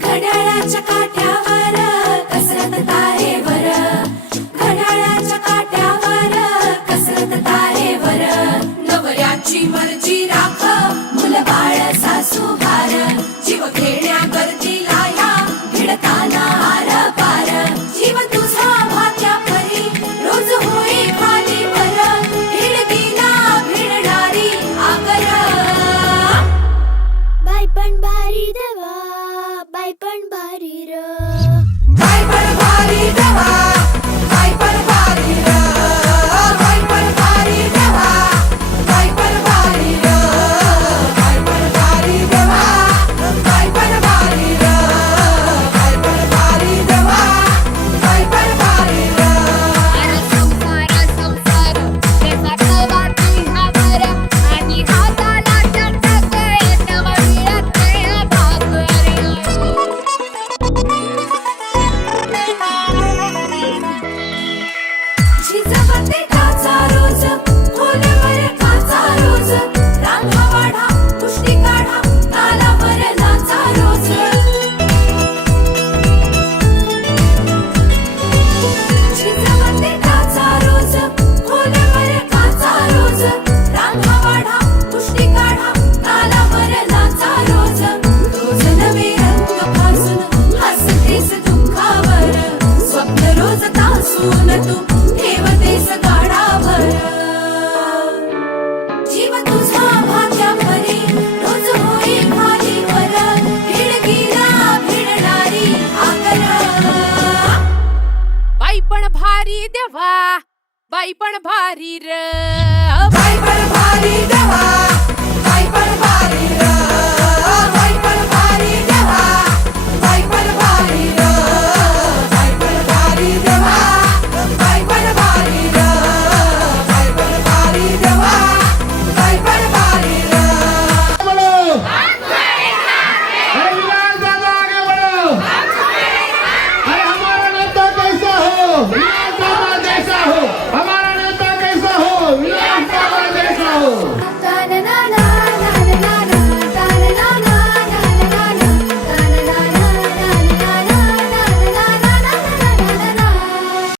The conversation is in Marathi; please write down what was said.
घड्याळाच्या काठ्यावर कसरत तारेवर, घड्याळाच्या काठ्यावर कसरत तारेवर. नवऱ्याची मर्जी राख, मुलं बाळ सासू भार, जीव घेण्या गर्दीला या भिडताना आर पार. जीव तुझा भात्या परी रोज होई खाली वर, भिडकीला भिडणारी आगर. बाई पण भारी देवा, बाई पण भारी र. बाई पण भारी देवा, बाई पण भारी र. बाई पण भारी देवा, बाई पण भारी र. बाई पण भारी देवा, बाई पण भारी र. बाई पण भारी देवा, बाई पण भारी र. अरे संसार संसार त्याचा कवा तुझ्यावर, आणि हाताला चटक येतं मिळत नाही भाकर. झिजवते टाचा रोज, खोलवर काचा रोज, रांगा वाढा कुस्ती काढा तालावर नाचा रोज. झिजवते टाचा रोज, खोलवर काचा रोज, रांगा वाढा कुस्ती काढा तालावर नाचा रोज. रोज नवे रंग फासून हसतेस दुःखावर, स्वप्न रोज तासून तू ठेवतेस गाडाभर. जीव तुझा भात्या परी रोज होई खाली वर, भिडकीला भिडणारी आगर. बाई पण भारी देवा, बाई पण भारी र. बाई पण भारी